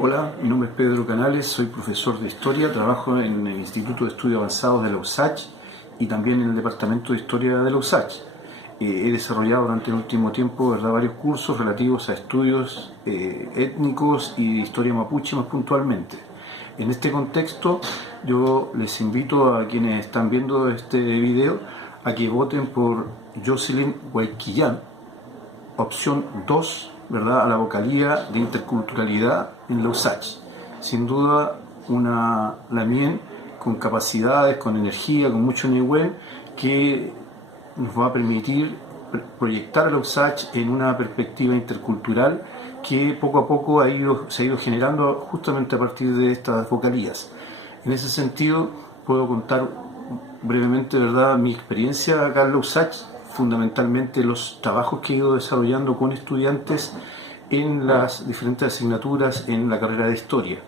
Hola, mi nombre es Pedro Canales, soy profesor de Historia, trabajo en el Instituto de Estudios Avanzados de la USACH y también en el Departamento de Historia de la USACH. He desarrollado durante el último tiempo varios cursos relativos a estudios étnicos y de historia mapuche más puntualmente. En este contexto, yo les invito a quienes están viendo este video a que voten por Jocelyn Huayquillán, opción 2, ¿verdad?, a la vocalía de interculturalidad en la USACH. Sin duda, una Lamien con capacidades, con energía, con mucho nivel, que nos va a permitir proyectar a la USACH en una perspectiva intercultural que poco a poco se ha ido generando justamente a partir de estas vocalías. En ese sentido, puedo contar brevemente, ¿verdad?, mi experiencia acá en la USACH, fundamentalmente los trabajos que he ido desarrollando con estudiantes en las diferentes asignaturas en la carrera de Historia.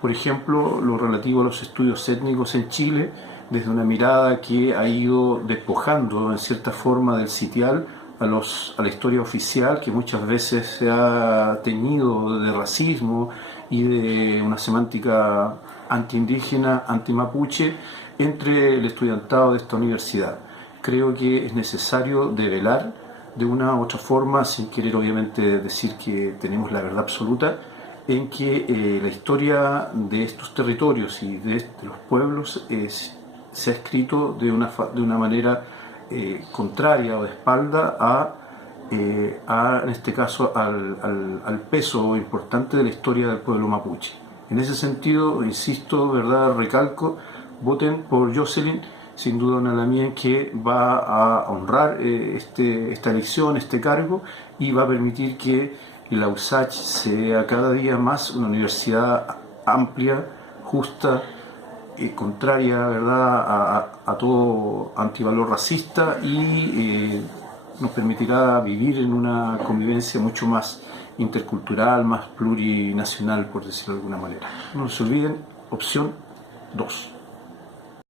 Por ejemplo, lo relativo a los estudios étnicos en Chile, desde una mirada que ha ido despojando en cierta forma del sitial a la historia oficial, que muchas veces se ha teñido de racismo y de una semántica antiindígena, antimapuche, entre el estudiantado de esta universidad. Creo que es necesario develar de una u otra forma, sin querer obviamente decir que tenemos la verdad absoluta, en que la historia de estos territorios y de los pueblos se ha escrito de una manera contraria o de espalda en este caso al peso importante de la historia del pueblo mapuche. En ese sentido, insisto, ¿verdad?, recalco, voten por Jocelyn, sin duda una Lamien que va a honrar esta elección, este cargo, y va a permitir que la USACH sea cada día más una universidad amplia, justa, contraria, ¿verdad?, a todo antivalor racista, y nos permitirá vivir en una convivencia mucho más intercultural, más plurinacional, por decirlo de alguna manera. No se olviden, opción 2.